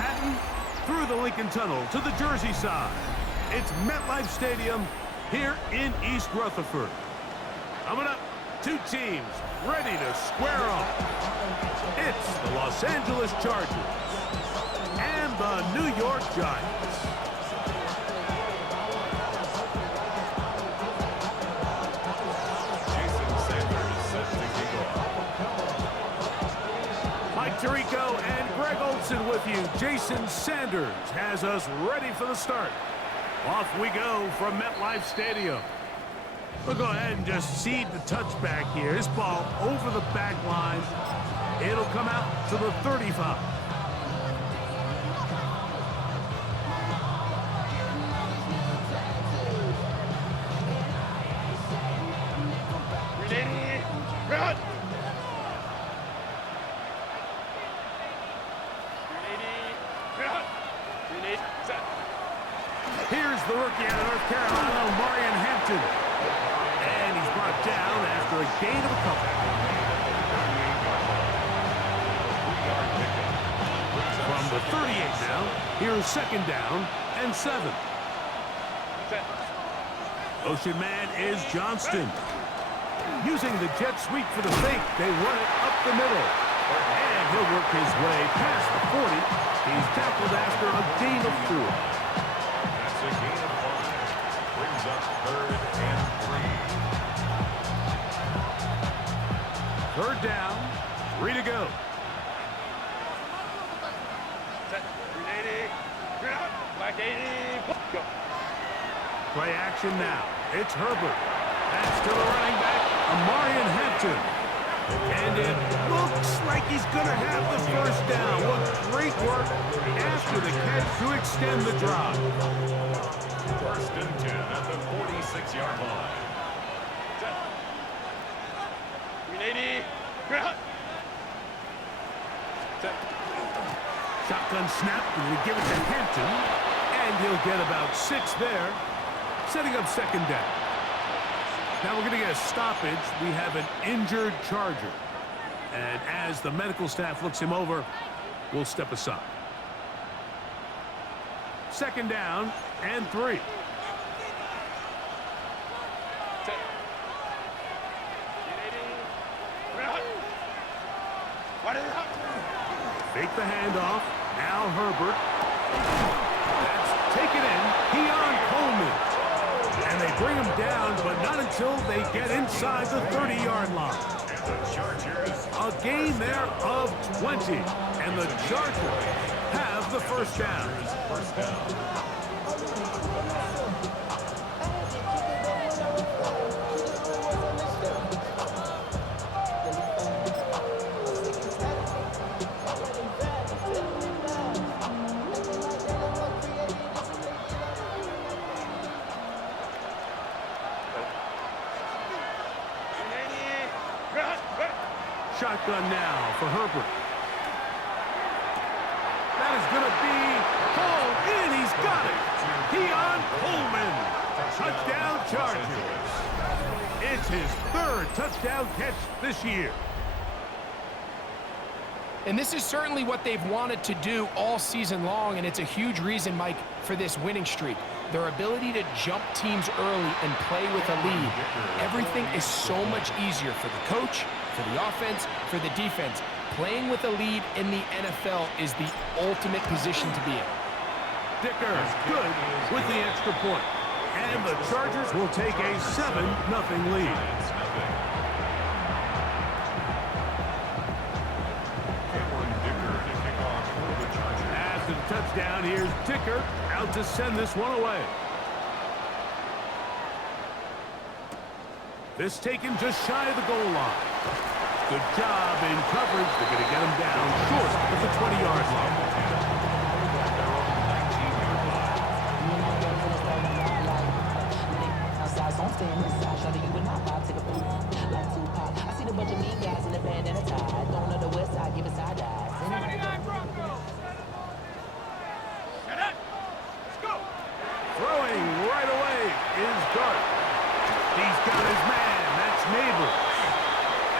Manhattan, through the Lincoln Tunnel to the Jersey side. It's MetLife Stadium here in East Rutherford. Coming up, two teams ready to square off. It's the Los Angeles Chargers and the New York Giants. Mike Tirico and Greg Olson with you. Jason Sanders has us ready for the start. Off we go from MetLife Stadium. We'll go ahead and just seed the touchback here. This ball over the back line. It'll come out to the 35. Run! Here's the rookie out of North Carolina, Marion Hampton. And he's brought down after a gain of a couple. From the 38 now, here's second down and 7. Motion man is Johnston. Using the jet sweep for the fake, they run it up the middle. And he'll work his way past the 40. He's tackled after a gain of 4. That's a gain of 5. Brings up 3rd and 3. 3rd down, 3 to go. Set. 380. Flak 80. Go. Play action now. It's Herbert. That's to the running back, Marion Hampton. And it looks like he's going to have the first down. What great work after the catch to extend the drive. 1st and 10 at the 46-yard line. Set. 380. Set. Shotgun snap, and we give it to Hampton. And he'll get about 6 there, setting up second down. Now we're going to get a stoppage. We have an injured Charger. And as the medical staff looks him over, we'll step aside. Second down and 3. Set. 380. Fake the handoff. Now Herbert. That's taken in. Keon Coleman. And they bring him down, but not until they get inside the 30-yard line. A gain there of 20. And the Chargers have the first down. Shotgun now for Herbert. That is going to be hauled in. He's got it. Keon Coleman. Touchdown Chargers. It's his 3rd touchdown catch this year. And this is certainly what they've wanted to do all season long, and it's a huge reason, Mike, for this winning streak. Their ability to jump teams early and play with a lead. Everything is so much easier for the coach, for the offense, for the defense. Playing with a lead in the NFL is the ultimate position to be in. Dicker good with the extra point. And the Chargers will take a 7-0 lead. After the touchdown, here's Dicker out to send this one away. This taken just shy of the goal line. Good job in coverage. They're going to get him down short of the 20-yard line. Throwing right away is Dart. He's got his man. That's Neighbors.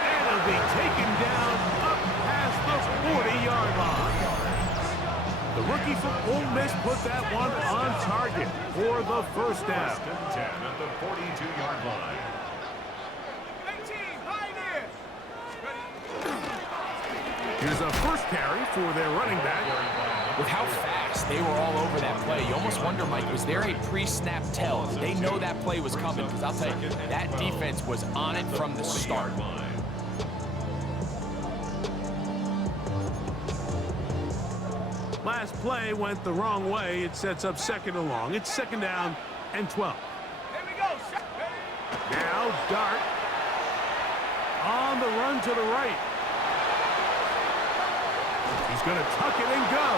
And he'll be taken down up past the 40-yard line. The rookie from Ole Miss put that one on target for the first down. First and 10 at the 42-yard line. Here's a first carry for their running back. With how fast they were all over that play, you almost wonder, Mike, was there a pre-snap tell? They know that play was coming, because I'll tell you, that defense was on it from the start. Last play went the wrong way. It sets up second and long. It's second down and 12. Here we go. Now Dart on the run to the right. He's going to tuck it and go.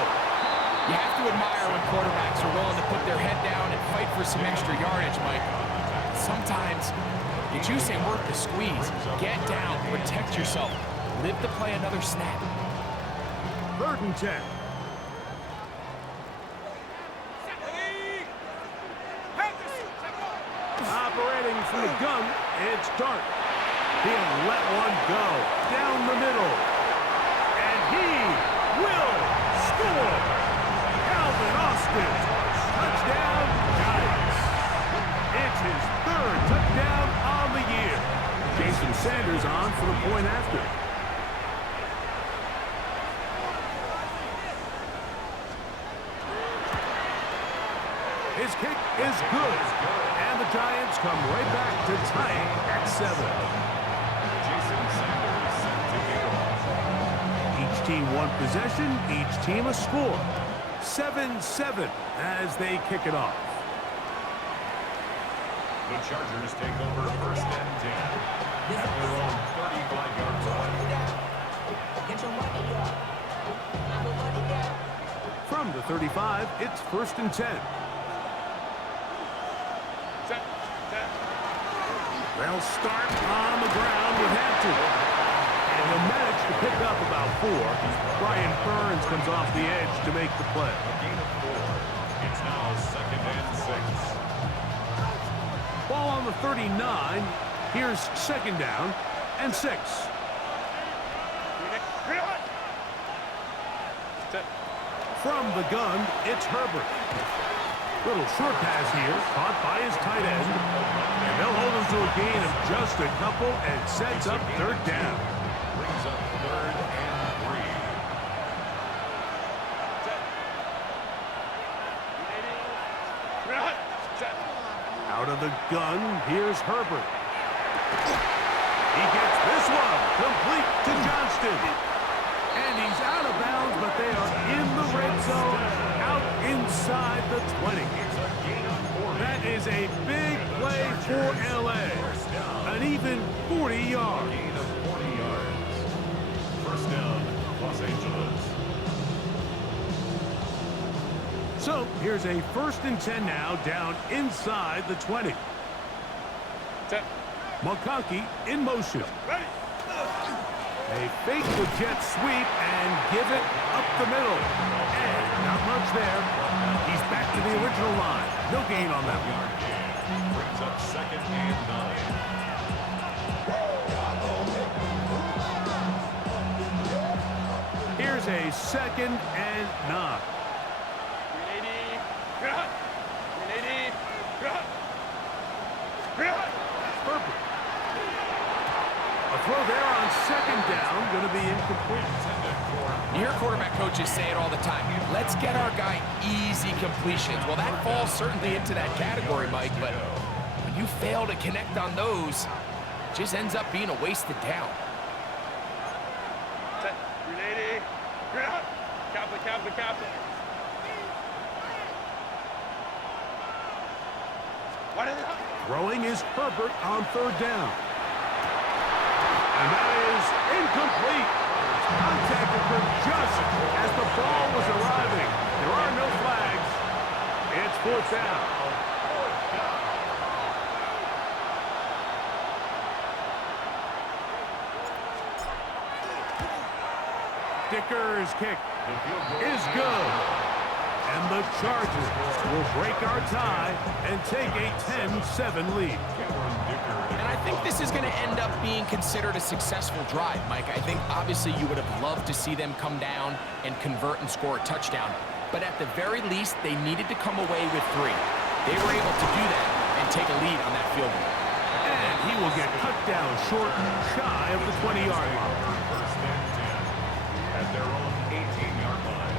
You have to admire when quarterbacks are willing to put their head down and fight for some extra yardage, Mike. Sometimes the juice ain't worth the squeeze. Get down, protect yourself, live to play another snap. 3rd and 10. Operating from the gun, it's Dart. He'll let one go down the middle. And he will score. Calvin Austin, touchdown Giants. It's his 3rd touchdown on the year. Jason Sanders on for the point after. His kick is good. And the Giants come right back to tie it at 7. Jason Sanders set to kick off. Each team one possession, each team a score. 7-7 as they kick it off. The Chargers take over first and 10 at their own 35-yard line. From the 35, it's 1st and 10. They'll start on the ground with Hampton. And they'll manage to pick up about 4. Brian Burns comes off the edge to make the play. A gain of 4. It's now second and 6. Ball on the 39. Here's second down and 6. From the gun, it's Herbert. Little short pass here, caught by his tight end. And they'll hold him to a gain of just a couple and sets up 3rd down. Brings up 3rd and 3. Out of the gun, here's Herbert. He gets this one complete to Johnston. And he's out of bounds, but they are in the red zone, out inside the 20. That is a big play for L.A. An even 40 yards. gain of 40 yards. First down, Los Angeles. So here's a 1st and 10 now, down inside the 20. McConkey in motion. Ready. They fake the jet sweep and give it up the middle. And not much there. He's back to the original line. No gain on that one. Brings up second and 9. Here's a 2nd and 9. 380. Herbert. A throw there on 2nd down, going to be incomplete. You hear quarterback coaches say it all the time. Let's get our guy easy completions. Well, that falls certainly into that category, Mike, but when you fail to connect on those, it just ends up being a wasted down. 380. Kappa. What is it? Throwing is Herbert on 3rd down. And that is incomplete. Contact occurred just as the ball was arriving. There are no flags. It's 4th down. Dicker's kick is good. And the Chargers will break our tie and take a 10-7 lead. And I think this is going to end up being considered a successful drive, Mike. I think obviously you would have loved to see them come down and convert and score a touchdown. but at the very least, they needed to come away with 3. They were able to do that and take a lead on that field goal. And he will get cut down short, shy of the 20-yard line. First and 10 at their own 18-yard line.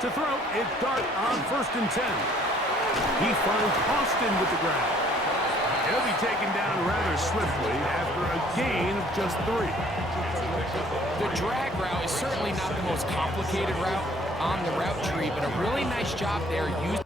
To throw, it's Dart on 1st and 10. He finds Austin with the grab. He'll be taken down rather swiftly after a gain of just 3. The drag route is certainly not the most complicated route on the route tree, but a really nice job there using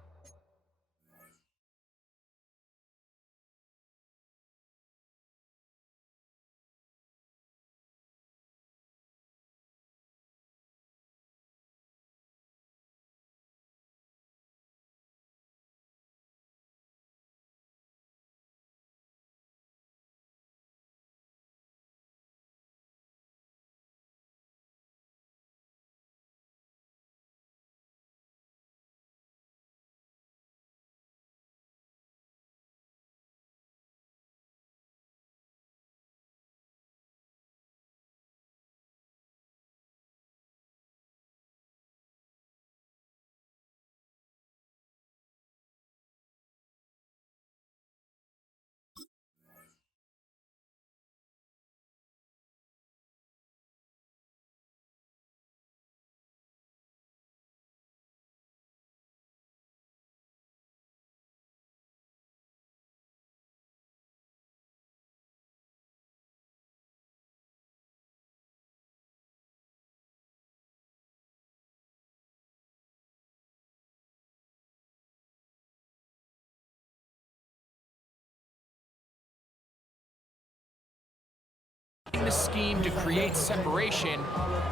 the scheme to create separation.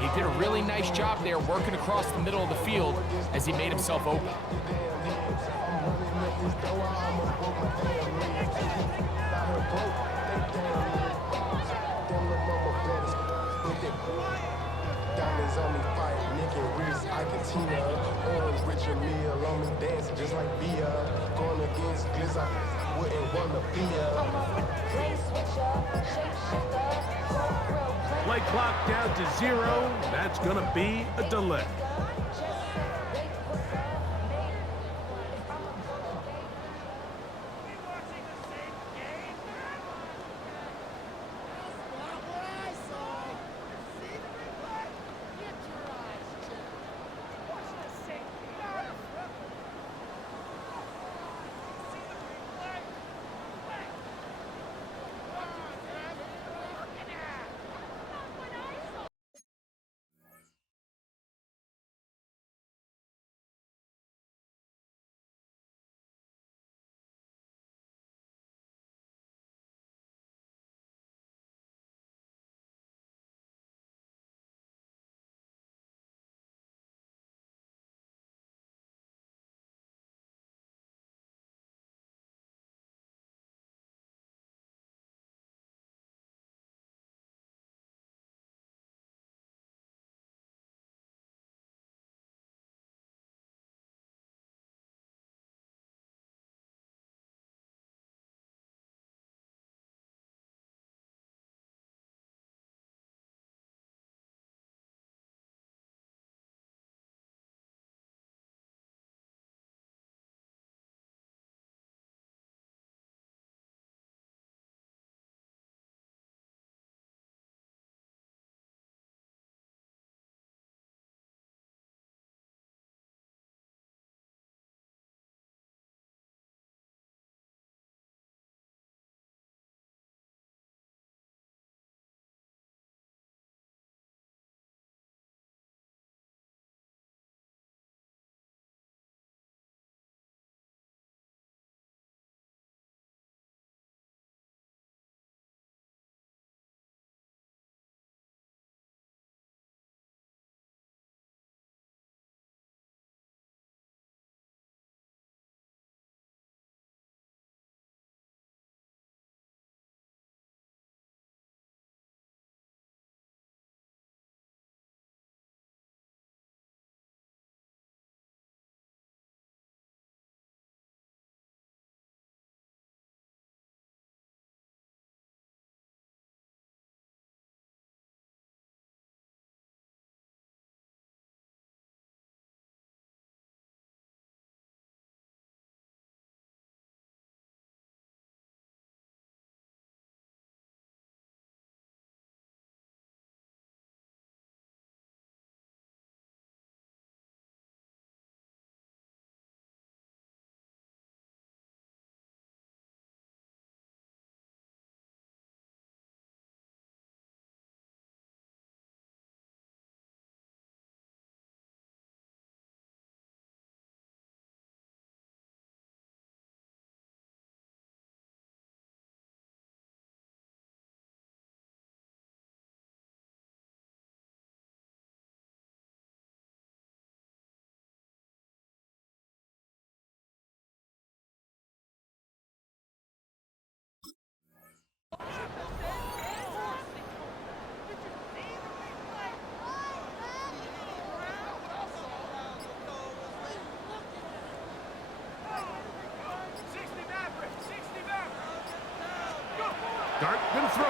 He did a really nice job there working across the middle of the field as he made himself open. Diamonds on me, fight, Nick and Reese, Argentina, orange, Richard Mille, on me dancing just like Bia, going against Gliss, I wouldn't wanna be Play clock down to 0. That's going to be a delay.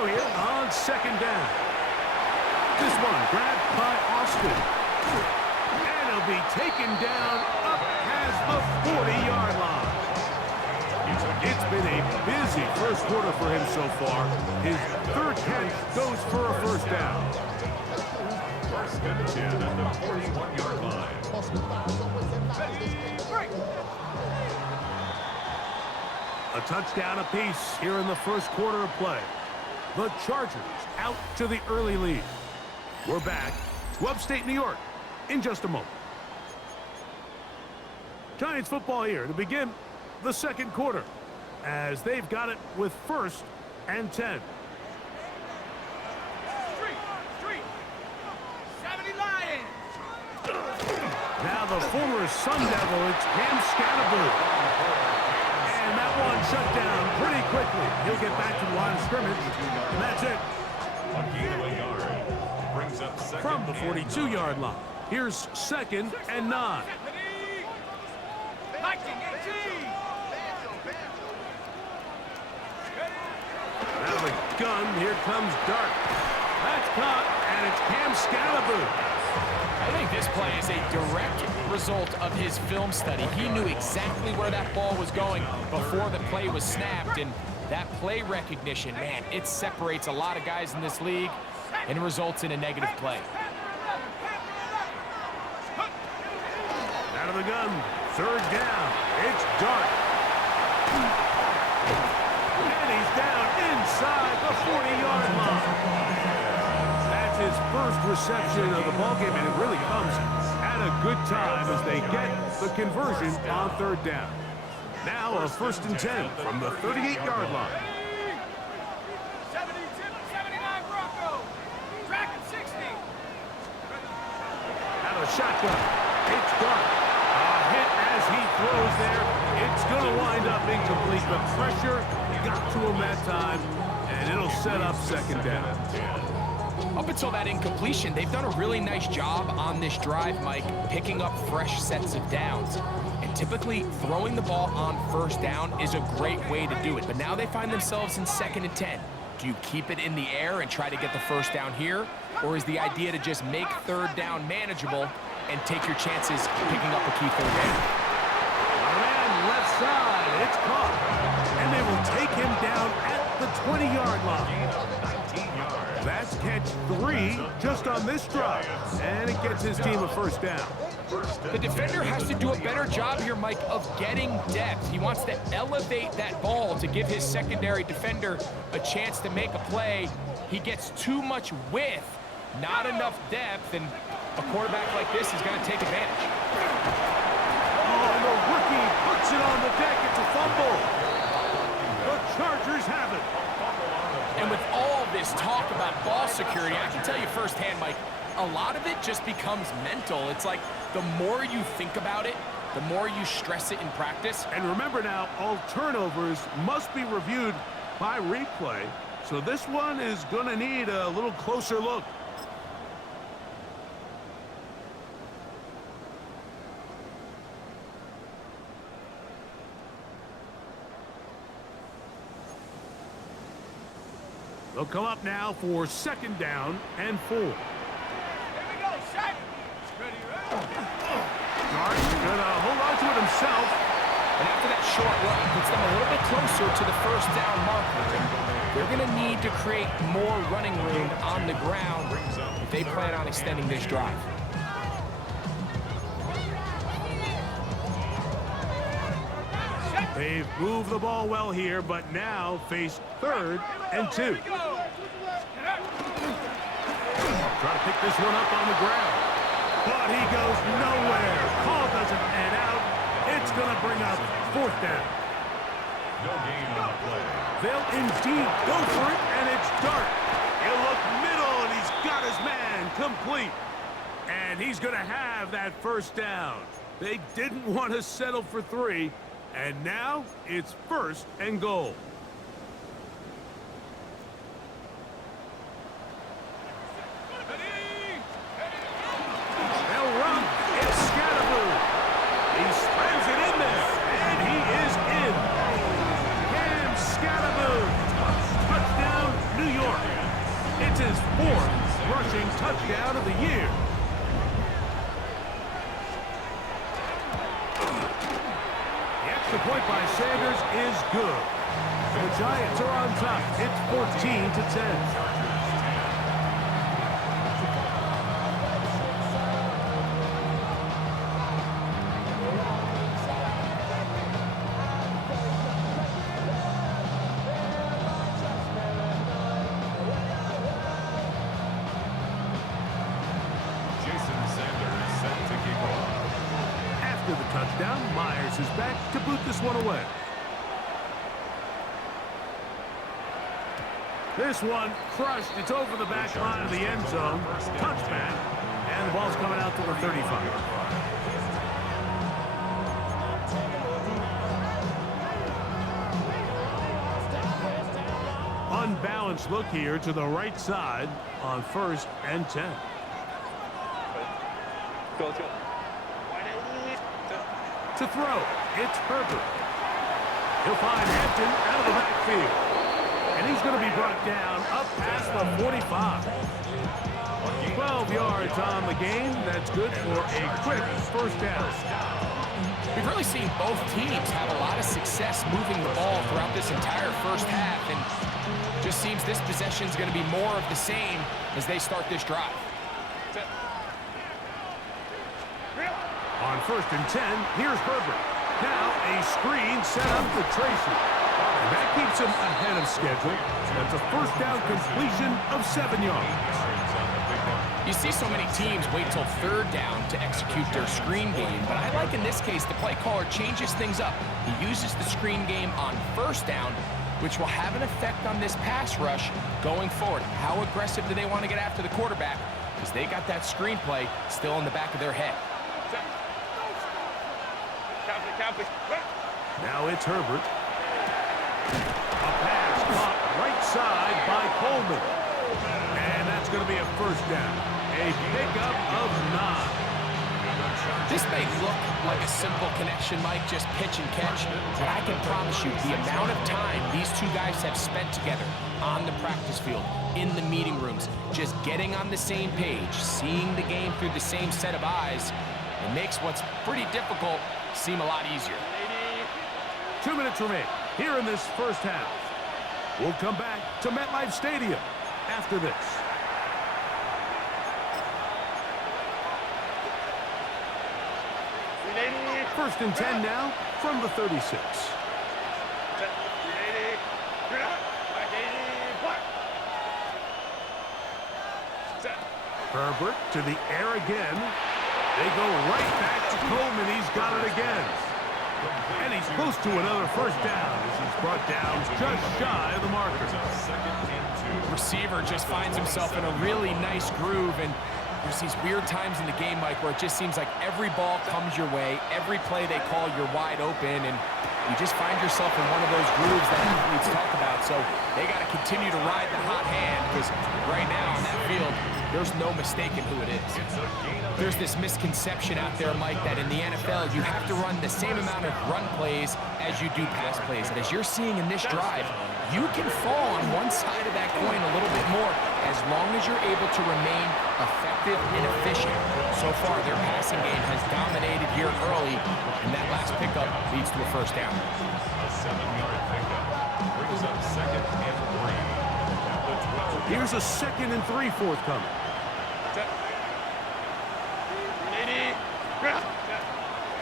throw here on second down. This one grabbed by Austin. And he'll be taken down up past the 40-yard line. It's been a busy first quarter for him so far. His third catch goes for a first down. First and 10 at the 41-yard line. A touchdown apiece here in the first quarter of play. The Chargers out to the early lead. We're back to upstate New York in just a moment. Giants football here to begin the second quarter as they've got it with first and 10. Now the former Sun Devil, it's Cam Scatterboo. And that one shut down pretty quickly. He'll get back to the line of scrimmage, and that's it. A gain of a yard. Brings up second From the 42-yard line. Here's second and 9. Out of the gun, here comes Dart. That's caught, and it's Cam Scatterboo. I think this play is a direct result of his film study. He knew exactly where that ball was going before the play was snapped, and that play recognition, man, it separates a lot of guys in this league and results in a negative play. Out of the gun, third down. It's Dart. And he's down inside the 40-yard line. That's his first reception of the ballgame, and it really comes at a good time as they get the conversion on third down. Now a first and 10 from the 38-yard line. 79 Bronco. Track at 60. Out of shotgun. It's Dart. A hit as he throws there. It's going to wind up incomplete, but pressure got to him that time, and it'll set up second down. Up until that incompletion, they've done a really nice job on this drive, Mike, picking up fresh sets of downs. And typically, throwing the ball on first down is a great way to do it. But now they find themselves in second and 10. Do you keep it in the air and try to get the first down here? Or is the idea to just make third down manageable and take your chances picking up a key third down? Man, left side, it's caught. And they will take him down at the 20-yard line. That's catch 3 just on this drive. And it gets his team a first down. The defender has to do a better job here, Mike, of getting depth. He wants to elevate that ball to give his secondary defender a chance to make a play. He gets too much width, not enough depth, and a quarterback like this is going to take advantage. Oh, and the rookie puts it on the deck. It's a fumble. The Chargers have it. And with all this talk about ball security, I can tell you firsthand, Mike, a lot of it just becomes mental. It's like the more you think about it, the more you stress it in practice. And remember now, all turnovers must be reviewed by replay. So this one is going to need a little closer look. They'll come up now for second down and 4. Here we go, Shaq. Ready, Dart's gonna hold on to it himself. And after that short run, it puts them a little bit closer to the first down marker. They're going to need to create more running room on the ground if they plan on extending this drive. They've moved the ball well here, but now face third and 2. Try to pick this one up on the ground. But he goes nowhere. Call doesn't pan out. It's going to bring up fourth down. No gain on the play. They'll indeed go for it, and it's Dart. He'll look middle, and he's got his man complete. And he's going to have that first down. They didn't want to settle for 3, and now it's first and goal. They'll run. It's Scatterboo. He slams it in there, and he is in. Cam Scatterboo. Touchdown, New York. point by Sanders is good. The Giants are on top. It's 14-10. After the touchdown, Myers is back to boot this one away. This one crushed. It's over the back line of the end zone. Touchback. And the ball's coming out to the 35. Unbalanced look here to the right side on 1st and 10. To throw, it's Herbert. He'll find Hampton out of the backfield. And he's going to be brought down up past the 45. 12 yards on the game. That's good for a quick first down. We've really seen both teams have a lot of success moving the ball throughout this entire first half, and just seems this possession is going to be more of the same as they start this drive. On 1st and 10, here's Herbert. Now a screen set up to Tracy. And that keeps him ahead of schedule. That's a first down completion of 7 yards. You see so many teams wait till 3rd down to execute their screen game, but I like in this case the play caller changes things up. He uses the screen game on 1st down, which will have an effect on this pass rush going forward. How aggressive do they want to get after the quarterback? Because they got that screen play still in the back of their head. Now it's Herbert. A pass caught right side by Coleman. And that's going to be a first down. A pickup of 9. This may look like a simple connection, Mike, just pitch and catch, but I can promise you the amount of time these two guys have spent together on the practice field, in the meeting rooms, just getting on the same page, seeing the game through the same set of eyes, it makes what's pretty difficult seem a lot easier. 2 minutes remain here in this first half. We'll come back to MetLife Stadium after this. First and 10 now from the 36. Herbert to the air again. They go right back to Coleman. He's got it again. And he's close to another first down as he's brought down just shy of the marker. Receiver just finds himself in a really nice groove, and there's these weird times in the game, Mike, where it just seems like every ball comes your way, every play they call, you're wide open, and you just find yourself in one of those grooves that athletes talk about. So they got to continue to ride the hot hand, because right now on that field, there's no mistaking who it is. There's this misconception out there, Mike, that in the NFL, you have to run the same amount of run plays as you do pass plays. And as you're seeing in this drive, you can fall on one side of that coin a little bit more as long as you're able to remain effective and efficient. So far, their passing game has dominated here early, and that last pickup leads to a first down. A 7-yard pickup brings up 2nd and 3. Here's a 2nd and 3 forthcoming.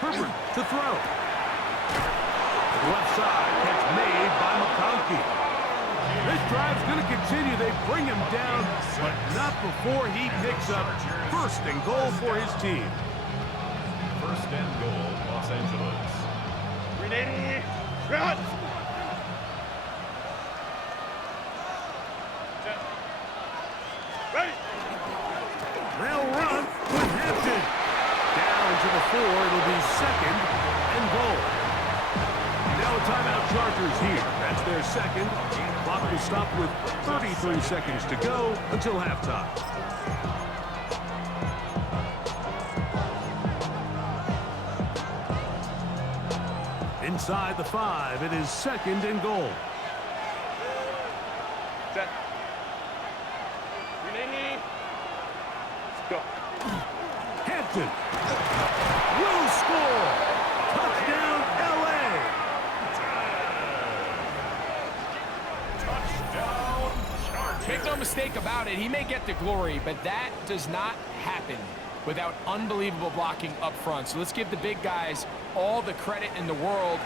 Herbert to throw. Left side, catch made by McConkey. This drive's going to continue. They bring him down, but not before he picks up 1st and goal for his team. 1st and goal, Los Angeles. They'll run with Hampton. Down to the 4. It'll be 2nd and goal. Now a timeout, Chargers here. That's their 2nd. Clock will stop with 33 seconds to go until halftime. Inside the 5, it is 2nd and goal. Hampton will score. Touchdown, L.A. mistake about it. He may get the glory, but that does not happen without unbelievable blocking up front. So let's give the big guys all the credit in the world.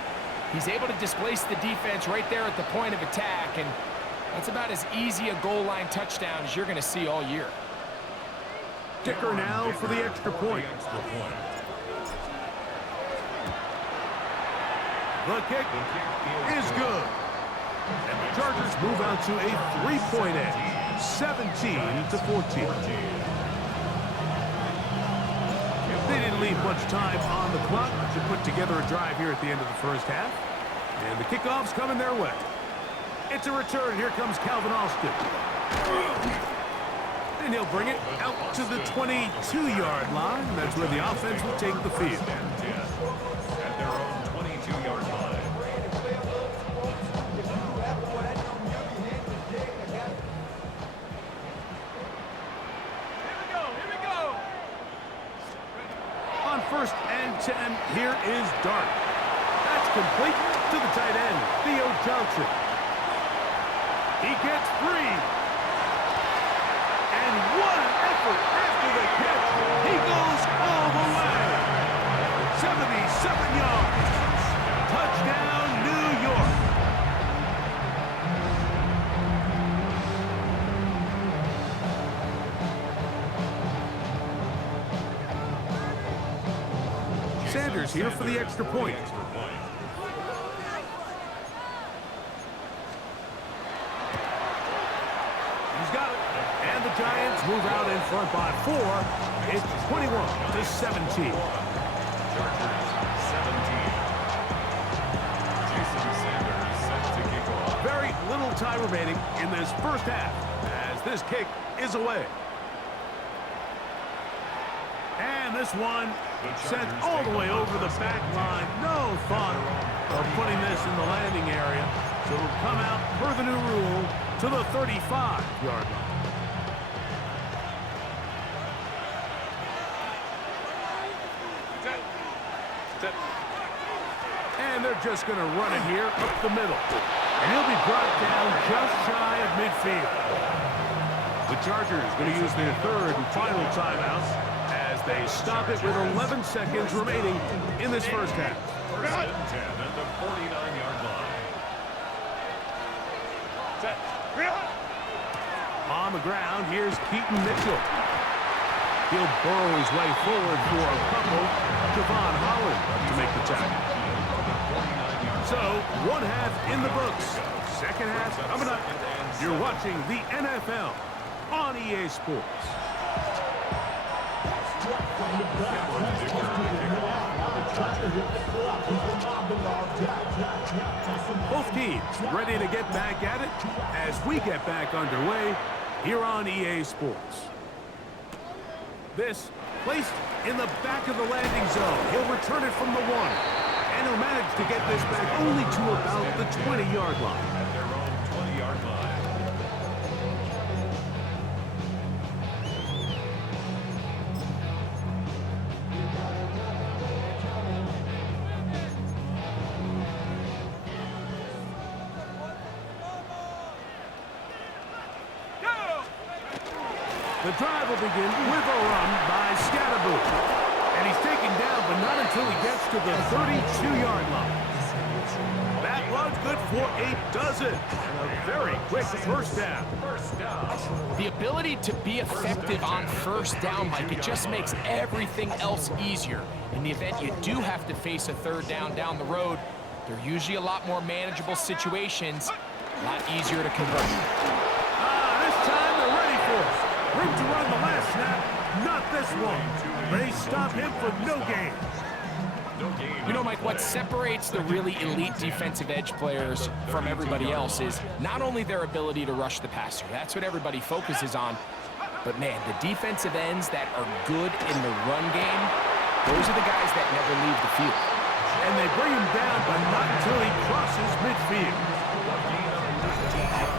He's able to displace the defense right there at the point of attack, and that's about as easy a goal line touchdown as you're going to see all year. Kicker now for the extra point. The kick is good. And the Chargers move out to a 3-point edge, 17-14. They didn't leave much time on the clock to put together a drive here at the end of the first half. And the kickoff's coming their way. It's a return. Here comes Calvin Austin. And he'll bring it out to the 22-yard line. That's where the offense will take the field. At their own 22-yard line. Here we go. On 1st and 10, here is Dart. That's complete to the tight end, Theo Johnson. He gets free. And what an effort after the catch. He goes all the way. 77 yards. Touchdown, New York. Sanders here for the extra point. He's got it. And the Giants move out in front by 4. It's 21-17. Chargers 17. Jason Sanders set to kick off. Very little time remaining in this first half as this kick is away. And this one sent all the way over the back line. No thought of putting this in the landing area. So it'll come out per the new rule to the 35-yard line. And they're just going to run it here up the middle. And he'll be brought down just shy of midfield. The Chargers going to use their third and final timeout as they stop it with 11 seconds remaining in this first half. 1st and 10 at the 49-yard line. On the ground, here's Keaton Mitchell. He'll burrow his way forward for a couple. Javon Holland to make the tackle. So, one half in the books. Second half coming up. You're watching the NFL on EA Sports. Both teams ready to get back at it as we get back underway here on EA Sports. This placed in the back of the landing zone. He'll return it from the 1. And he'll manage to get this back only to about the 20-yard line. At their own 20-yard line. The drive will begin with a run by Scatterboo. And he's taken down, but not until he gets to the 32-yard line. That runs good for a dozen. And a very quick first down. The ability to be effective on first down, Mike, it just makes everything else easier. In the event you do have to face a third down the road, they're usually a lot more manageable situations, a lot easier to convert. This time they're ready for it. Room to run the last snap, not this one. They stop him for no gain. You know, Mike, what separates the really elite defensive edge players from everybody else is not only their ability to rush the passer. That's what everybody focuses on. But, man, the defensive ends that are good in the run game, those are the guys that never leave the field. And they bring him down, but not until he crosses midfield.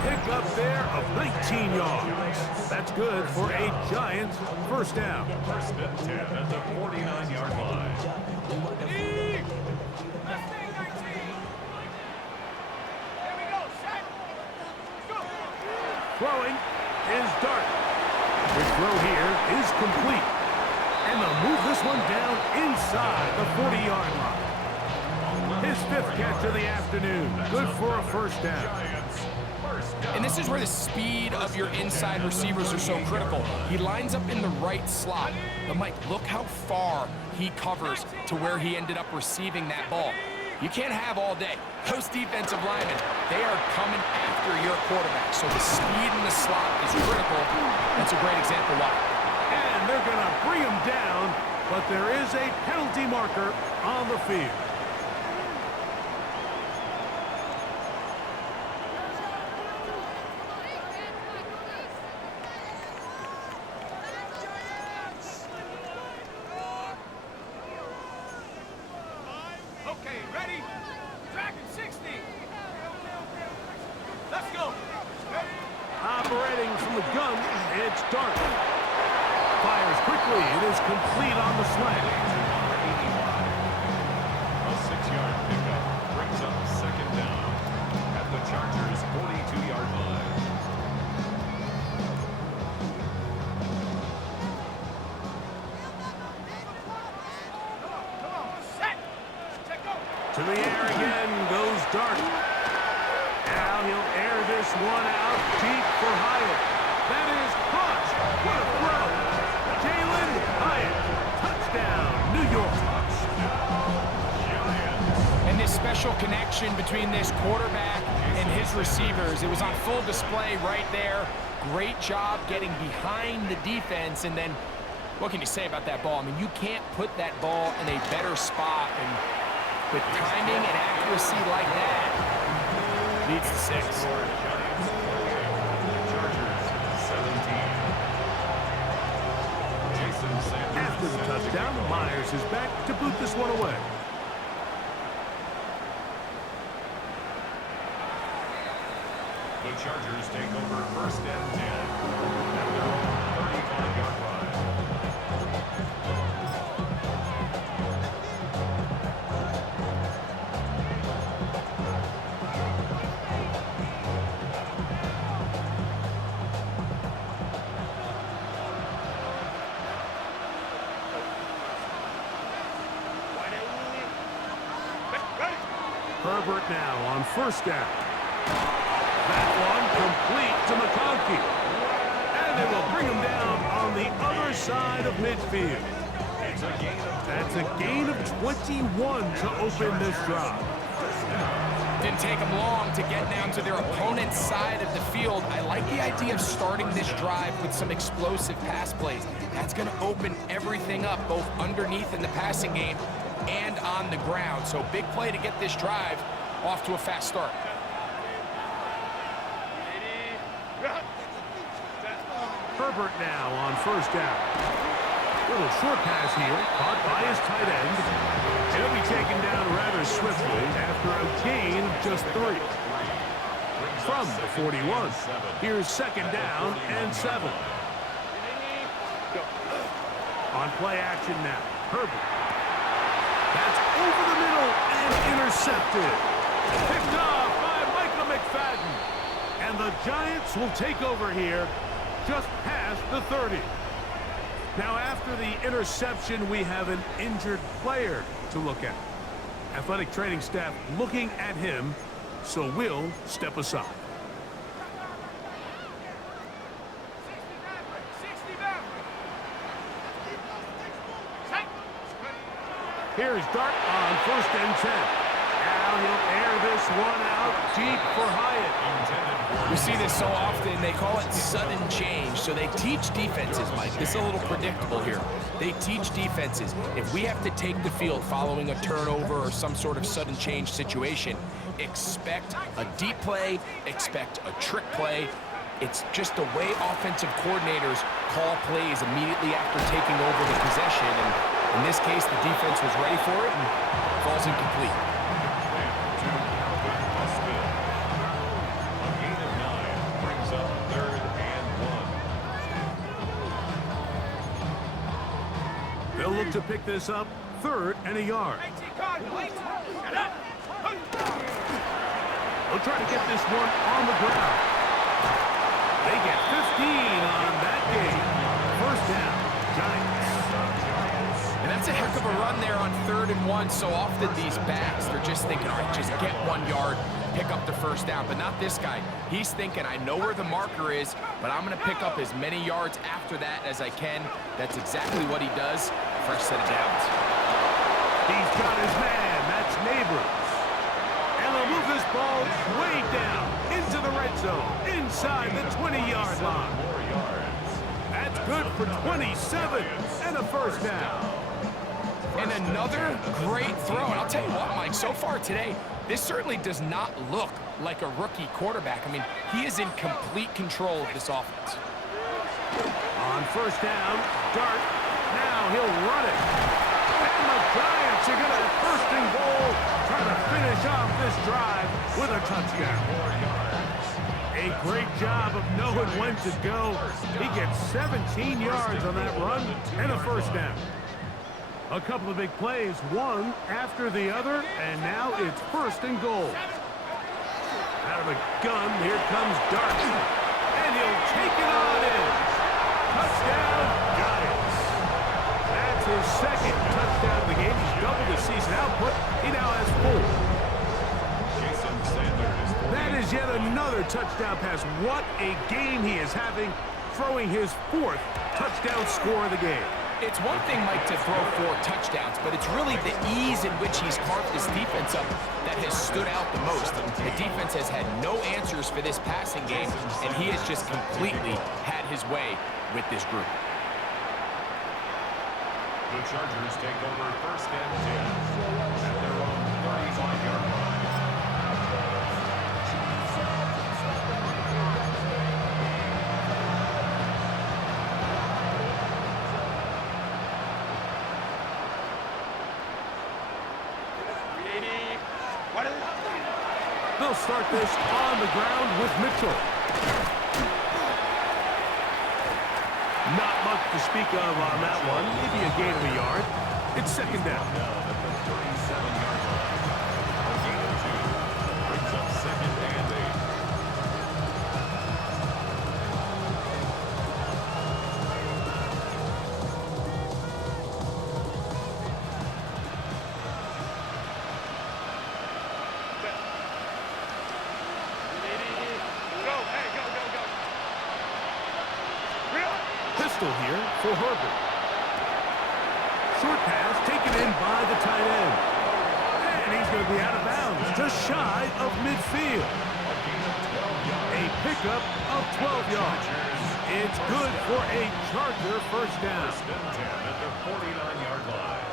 Pick up there of 19 yards. That's good for a Giants first down. 1st and 10 at the 49-yard line. Here we go, set. Go. Throwing start. The throw here is complete. And they'll move this one down inside the 40-yard line. His 5th catch of the afternoon. Good for a first down. And this is where the speed of your inside receivers are so critical. He lines up in the right slot. But Mike, look how far he covers to where he ended up receiving that ball. You can't have all day. Those defensive linemen, they are coming after your quarterback. So the speed in the slot is critical. That's a great example why. And they're going to bring him down, but there is a penalty marker on the field. Okay, ready? Tracking 60. Let's go. Ready? Operating from the gun, it's Dart. Fires quickly. It is complete on the slant. A 6-yard pickup brings up 2nd down at the Chargers' 42-yard line. Come on, set. Check go. To the air again goes Dart. Now he'll air this one out deep for Hyatt. That is caught. What a throw. Jalen Hyatt. Touchdown, New York. And this special connection between this quarterback and his receivers, it was on full display right there. Great job getting behind the defense. And then, what can you say about that ball? I mean, you can't put that ball in a better spot. And with timing and accuracy like that, leads to 6. After the touchdown, Myers is back to boot this one away. The Chargers take over 1st and 10 at their own 35-yard line. Herbert now on 1st down. That one complete to McConkey. And they will bring him down on the other side of midfield. That's a gain of 21 to open this drive. Didn't take them long to get down to their opponent's side of the field. I like the idea of starting this drive with some explosive pass plays. That's going to open everything up, both underneath in the passing game and on the ground. So big play to get this drive off to a fast start. Herbert now on 1st down. Little short pass here, caught by his tight end. He'll be taken down rather swiftly after a gain of just 3. From the 41, here's 2nd down and 7. On play action now, Herbert. That's over the middle and intercepted. Picked off by Michael McFadden. And the Giants will take over here just past the 30. Now, after the interception, we have an injured player to look at. Athletic training staff looking at him, so we'll step aside. 60 back. Here's Dart on 1st and 10. Now he'll air this one out deep for Hyatt. We see this so often, they call it sudden change. So they teach defenses, Mike. This is a little predictable here. They teach defenses. If we have to take the field following a turnover or some sort of sudden change situation, expect a deep play, expect a trick play. It's just the way offensive coordinators call plays immediately after taking over the possession. And in this case, the defense was ready for it and falls incomplete. They'll look to pick this up 3rd and a yard. They'll try to get this one on the ground. They get 15 on that game. First down, Giants. And that's a heck of a run there on 3rd and 1. So often these backs, they're just thinking, all right, just get 1 yard, pick up the first down. But not this guy. He's thinking, I know where the marker is, but I'm going to pick up as many yards after that as I can. That's exactly what he does. Fresh set of downs. He's got his man. That's Neighbors. And they'll move this ball way down into the red zone, inside the 20-yard line. That's good for 27 and a first down. And another great throw. And I'll tell you what, Mike, so far today, this certainly does not look like a rookie quarterback. I mean, he is in complete control of this offense. On first down, Dart. Now he'll run it. And the Giants are going to first and goal, trying to finish off this drive with a touchdown. A great job of knowing when to go. He gets 17 yards on that run and a first down. A couple of big plays, one after the other, and now it's first and goal. Out of the gun, here comes Dart. And he'll take it on in. Touchdown, Giants. That's his second touchdown of the game. He's doubled his season output. He now has 4. That is yet another touchdown pass. What a game he is having, throwing his 4th touchdown score of the game. It's one thing, Mike, to throw 4 touchdowns, but it's really the ease in which he's carved this defense up that has stood out the most. The defense has had no answers for this passing game, and he has just completely had his way with this group. The Chargers take over first and 10 at their own 35-yard line. They'll start this on the ground with Mitchell. Not much to speak of on that one. Maybe a gain of a yard. It's second down. Now at the 37-yard line. A gain of 2 brings up second and 8. Pistol here for Herbert. Short pass taken in by the tight end. And he's going to be out of bounds, just shy of midfield. A pickup of 12 yards. It's good for a Charger first down. First and 10 at the 49-yard line.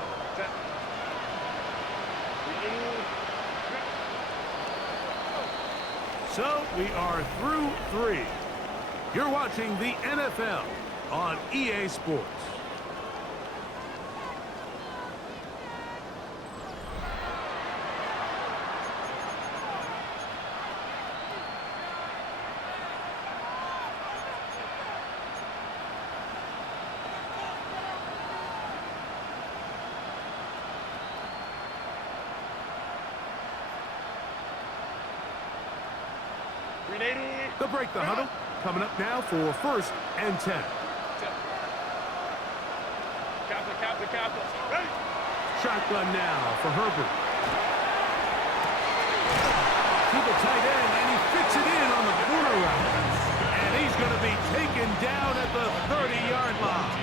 So we are through 3. You're watching the NFL on EA Sports. They'll break the huddle. Coming up now for first and 10. Shotgun now for Herbert. To the tight end, and he fits it in on the corner route. And he's going to be taken down at the 30-yard line.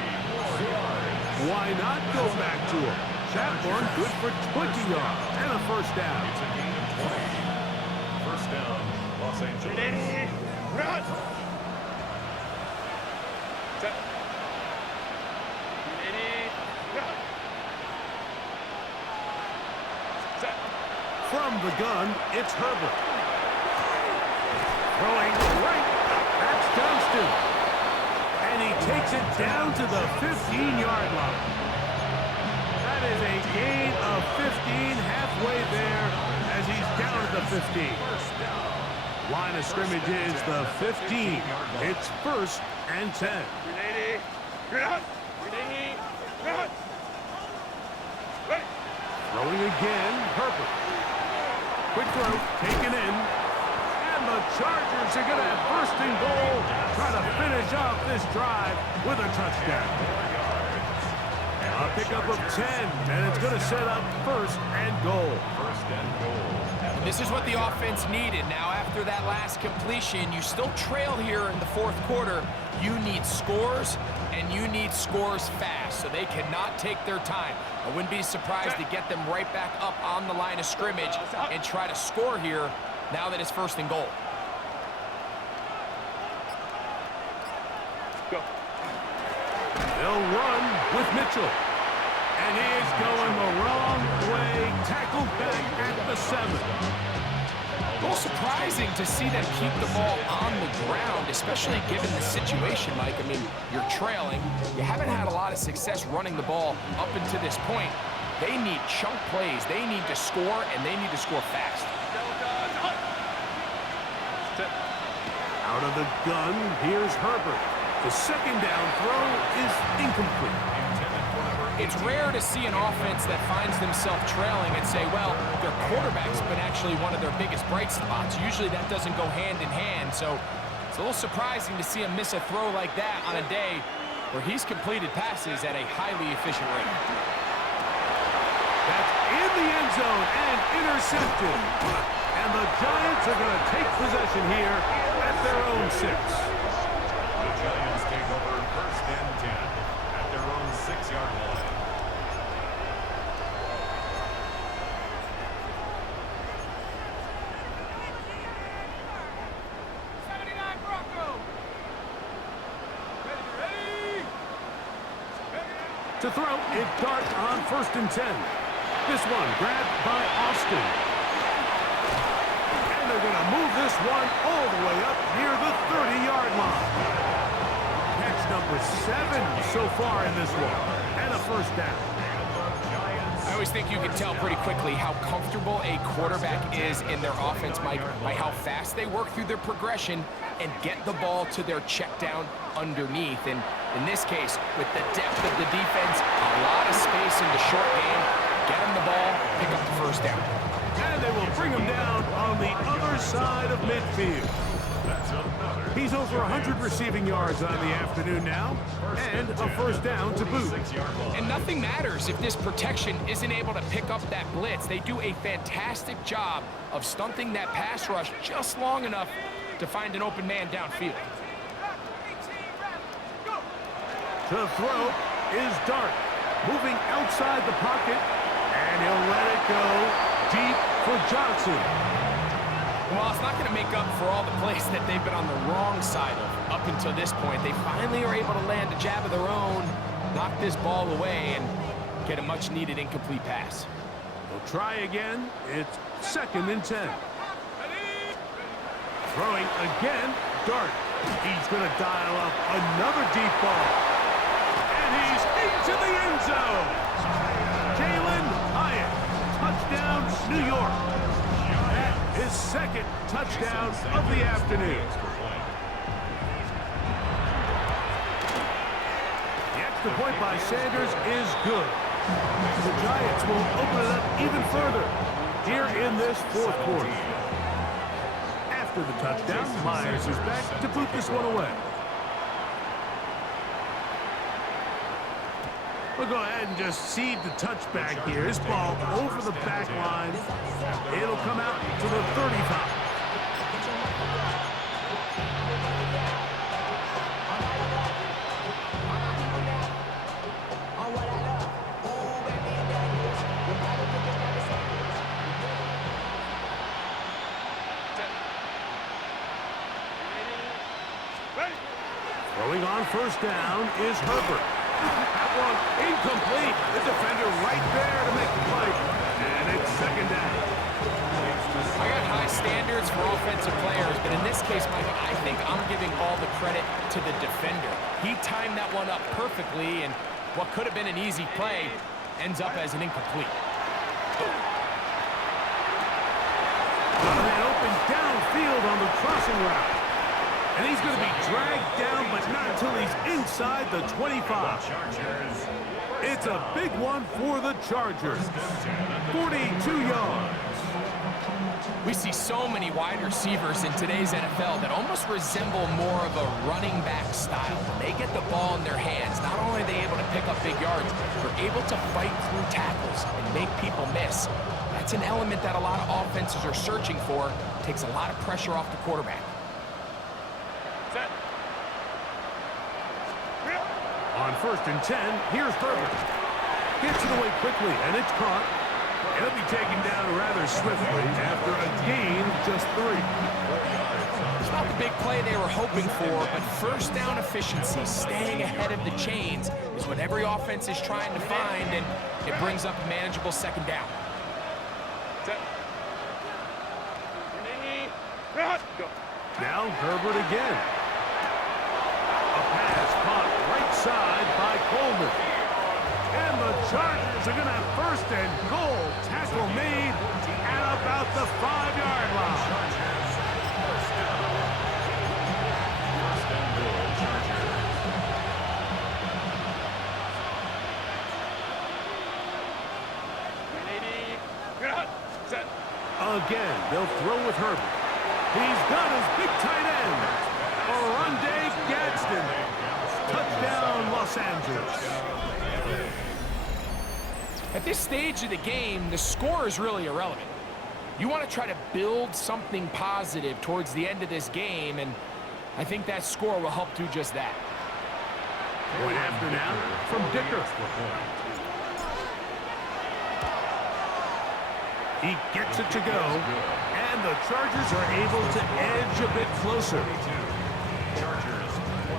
Why not go back to him? That one good for 20 yards and a first down. It's a gain of 20. First down, Los Angeles. From the gun, it's Herbert. Throwing right. That's Johnston. And he takes it down to the 15-yard line. That is a gain of 15 halfway there as he's down at the 15. Line of scrimmage is the 15. It's first and 10. Throwing again, Herbert. Quick throw, taken in. And the Chargers are going to have first and goal, trying to finish off this drive with a touchdown. A pickup of 10, and it's going to set up first and goal. First and goal. This is what the offense needed. Now, after that last completion, you still trail here in the fourth quarter. You need scores, and you need scores fast, so they cannot take their time. I wouldn't be surprised to get them right back up on the line of scrimmage and try to score here now that it's first and goal. They'll run with Mitchell. And he is going the wrong way. Tackled back at the 7. A little surprising to see them keep the ball on the ground, especially given the situation, Mike. I mean, you're trailing. You haven't had a lot of success running the ball up until this point. They need chunk plays. They need to score, and they need to score fast. Out of the gun, here's Herbert. The second down throw is incomplete. It's rare to see an offense that finds themselves trailing and say, well, their quarterback's been actually one of their biggest bright spots. Usually that doesn't go hand in hand, so it's a little surprising to see him miss a throw like that on a day where he's completed passes at a highly efficient rate. That's in the end zone and intercepted. And the Giants are going to take possession here at their own 6. The Giants take over first and 10 at their own 6-yard line. To throw, it's Dart on first and 10. This one grabbed by Austin. And they're going to move this one all the way up near the 30-yard line. Catch number 7 so far in this one. And a first down. I always think you can tell pretty quickly how comfortable a quarterback is in their offense, Mike, by how fast they work through their progression and get the ball to their check down underneath. And in this case, with the depth of the defense, a lot of space in the short game, get them the ball, pick up the first down. And they will bring him down on the other side of midfield. He's over 100 receiving yards on the afternoon now, and a first down to boot. And nothing matters if this protection isn't able to pick up that blitz. They do a fantastic job of stunting that pass rush just long enough to find an open man downfield. To throw is Dart, moving outside the pocket, and he'll let it go deep for Johnson. Well, it's not going to make up for all the plays that they've been on the wrong side of up until this point. They finally are able to land a jab of their own, knock this ball away, and get a much-needed incomplete pass. They'll try again. It's second and 10. Throwing again, Dart. He's going to dial up another deep ball. And he's into the end zone. Jalen Hyatt, touchdown, New York. His second touchdown of the afternoon. The extra point by Sanders is good. The Giants will open it up even further here in this fourth quarter. After the touchdown, Myers is back to boot this one away. We'll go ahead and just seed the touchback here. This ball over the back line. It'll come out to the 35. Throwing on first down is Herbert. That one incomplete. The defender right there to make the play. And it's second down. I got high standards for offensive players, but in this case, Mike, I think I'm giving all the credit to the defender. He timed that one up perfectly, and what could have been an easy play ends up as an incomplete. And open downfield on the crossing route. And he's going to be dragged down, but not until he's inside the 25. It's a big one for the Chargers. 42 yards. We see so many wide receivers in today's NFL that almost resemble more of a running back style. When they get the ball in their hands, not only are they able to pick up big yards, they're able to fight through tackles and make people miss. That's an element that a lot of offenses are searching for. Takes a lot of pressure off the quarterback. Set. On 1st and 10, here's Herbert. Gets it away quickly, and it's caught. He'll be taken down rather swiftly after a gain of just 3. It's not the big play they were hoping for, but first down efficiency, staying ahead of the chains, is what every offense is trying to find, and it brings up a manageable 2nd down. Now Herbert again. A pass caught right side by Coleman. And the Chargers are going to have 1st and goal. Tackle made at about the 5-yard line. First and goal, Chargers. Again, they'll throw with Herbert. He's got his big tight end. Oronde Gadsden. Touchdown, Los Angeles. At this stage of the game, the score is really irrelevant. You want to try to build something positive towards the end of this game, and I think that score will help do just that. Point after now from Dicker. He gets it to go, and the Chargers are able to edge a bit closer.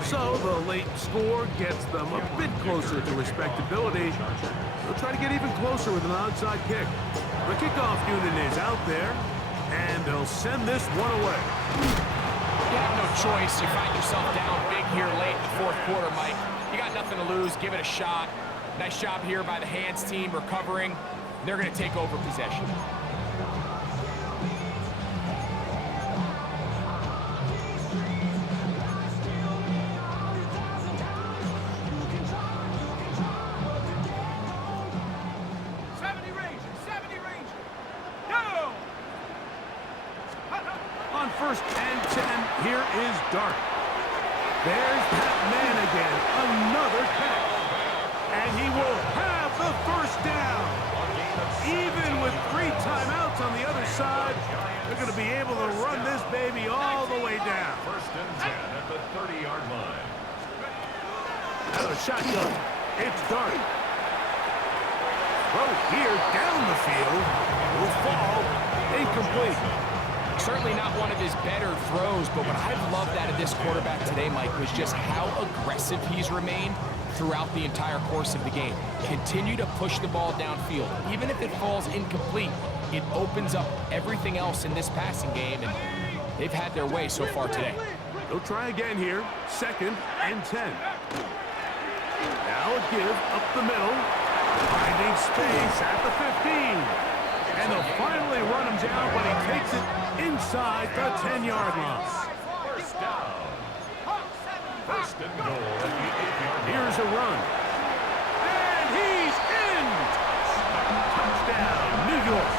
So the late score gets them a bit closer to respectability. They'll try to get even closer with an onside kick. The kickoff unit is out there, and they'll send this one away. You have no choice. You find yourself down big here late in the 4th quarter, Mike. You got nothing to lose. Give it a shot. Nice job here by the hands team recovering. They're going to take over possession. On 1st and 10, here is Dart. There's that man again, another catch. And he will have the 1st down. Even with 3 timeouts on the other side, they're going to be able to run this baby all the way down. 1st and 10 at the 30-yard line. Out of shotgun, it's Dart. Throw here down the field. Will fall incomplete. Certainly not one of his better throws, but what I've loved out of this quarterback today, Mike, was just how aggressive he's remained throughout the entire course of the game. Continue to push the ball downfield. Even if it falls incomplete, it opens up everything else in this passing game, and they've had their way so far today. They'll try again here, 2nd and 10. Now a give up the middle, finding space at the 15. And they'll finally run him down, but he takes it inside the 10-yard line. 1st down. 1st and goal at the 8-yard line. Here's a run. And he's in! Touchdown, New York.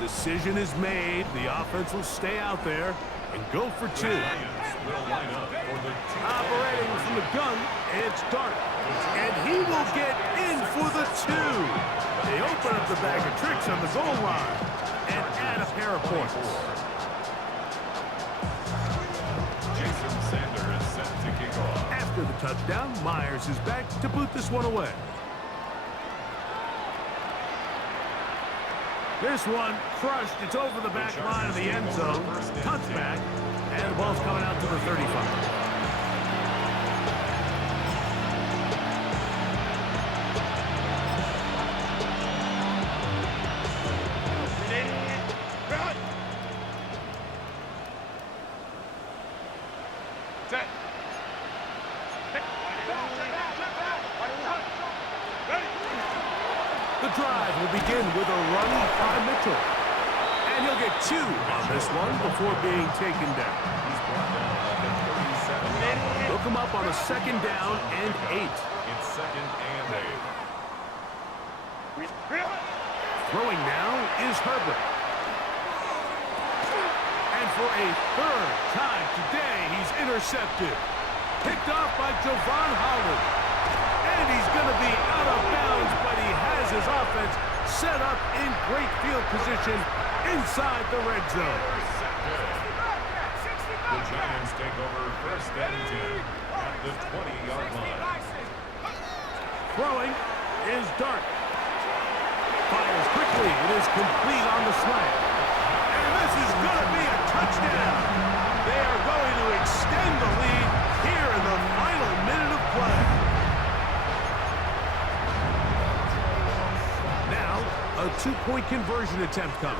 Decision is made. The offense will stay out there and go for 2. Will line up for the Operating from the gun, it's Dart. And he will get in for the 2. They open up the bag of tricks on the goal line and add a pair of points. Jason Sander is set to kick off. After the touchdown, Myers is back to boot this one away. This one crushed. It's over the back line of the end zone. Touchback. And the ball's coming out to the 35. The drive will begin with a run by Mitchell. And he'll get 2 on this one before being taken down. He's brought down at the 37-yard line. Look him up on a 2nd down and 8. It's 2nd and 8. Throwing now is Herbert. And for a 3rd time today, he's intercepted. Picked off by Javon Holland. And he's going to be out of bounds, but he has his offense set up in great field position inside the red zone. The Giants take over 1st and 10 at the 20-yard line. Throwing is Dart. Fires quickly. It is complete on the slant. And this is going to be a touchdown. They are going to extend the lead here in the final minute of play. Now, a 2-point conversion attempt coming.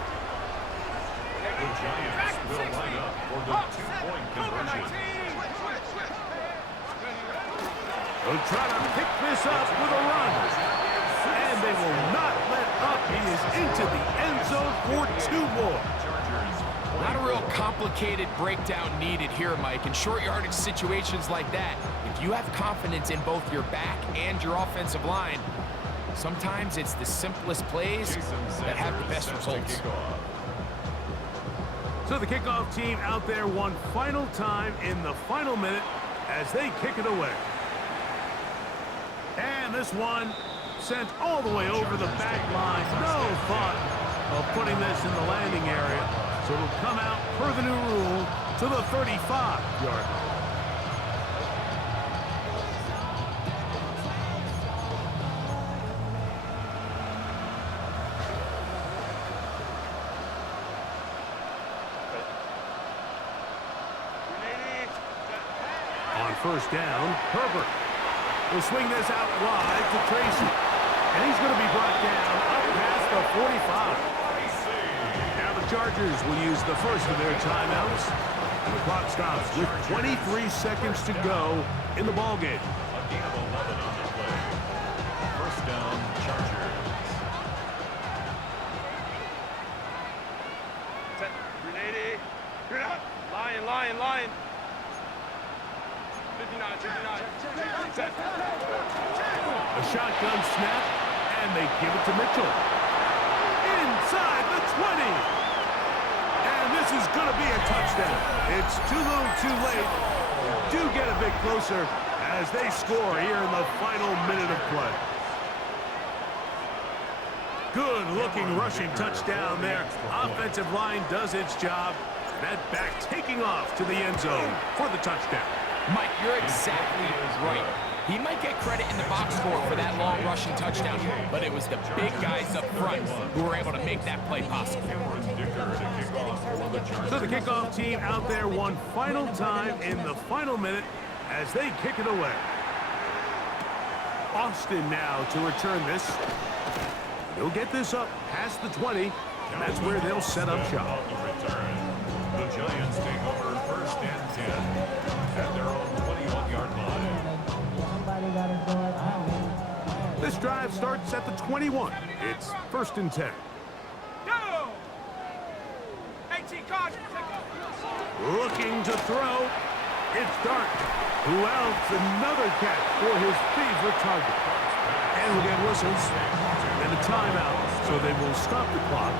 The Giants will line up for the 2-point conversion. They'll try to pick this up with a run. And they will not let up. He is into the end zone for 2 more. Not a real complicated breakdown needed here, Mike. In short yardage situations like that, if you have confidence in both your back and your offensive line, sometimes it's the simplest plays that have the best results. So the kickoff team out there one final time in the final minute as they kick it away. And this one sent all the way over the back line. No thought of putting this in the landing area. So it'll come out per the new rule to the 35-yard line. On 1st down, Herbert will swing this out wide to Tracy. And he's going to be brought down up past the 45. Now the Chargers will use the first of their timeouts. And the clock stops with 23 seconds to go in the ballgame. A gain of 11 on the play. 1st down, Chargers. Lion. 59. A shotgun snap, and they give it to Mitchell. Inside the 20. And this is going to be a touchdown. It's too little too late. Do get a bit closer as they score here in the final minute of play. Good-looking rushing touchdown there. Offensive line does its job. That back taking off to the end zone for the touchdown. Mike, you're exactly right. He might get credit in the box score for that long rushing touchdown, but it was the big guys up front who were able to make that play possible. So the kickoff team out there one final time in the final minute as they kick it away. Austin now to return this. He'll get this up past the 20, and that's where they'll set up shop. The Giants take over 1st and 10 at their own 21-yard line. This drive starts at the 21. It's 1st and 10. Go! 18 cards. Looking to throw. It's Dart, who else another catch for his favorite target. And we'll get whistles and a timeout, so they will stop the clock.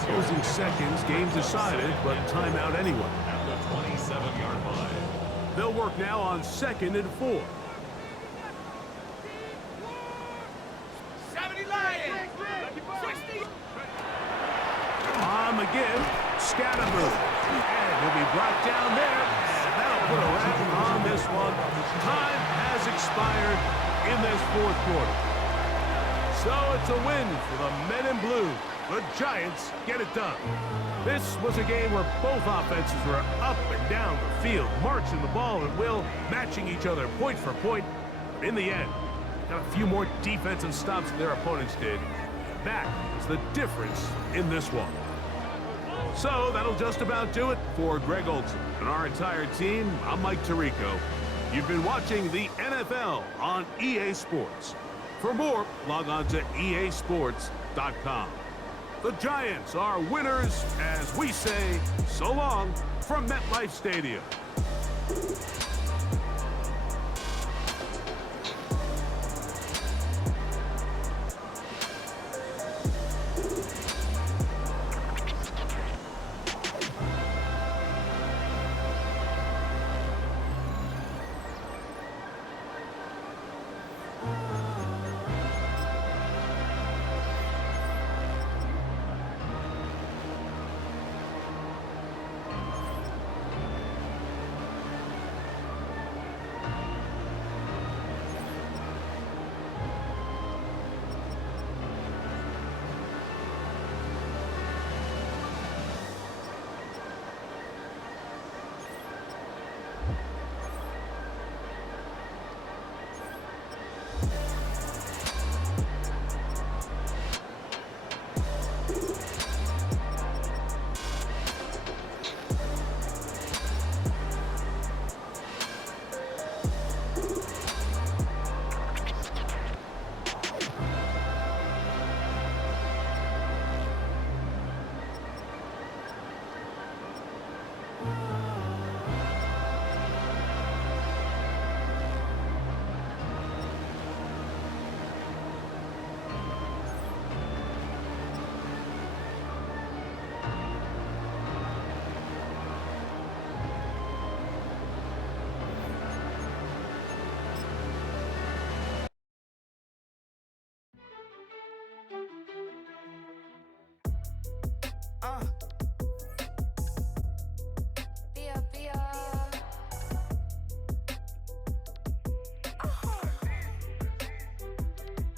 Closing seconds, game decided, but timeout anyway. At the 27-yard line. They'll work now on 2nd and 4. 70 Lions. 60. On again, Scatterboo. And he'll be brought down there. And that'll put a wrap on this one. Time has expired in this 4th quarter. So it's a win for the men in blue. The Giants get it done. This was a game where both offenses were up and down the field, marching the ball at will, matching each other point for point. But in the end, got a few more defensive stops than their opponents did. That is the difference in this one. So that'll just about do it for Greg Olson and our entire team. I'm Mike Tirico. You've been watching the NFL on EA Sports. For more, log on to easports.com. The Giants are winners as we say so long from MetLife Stadium.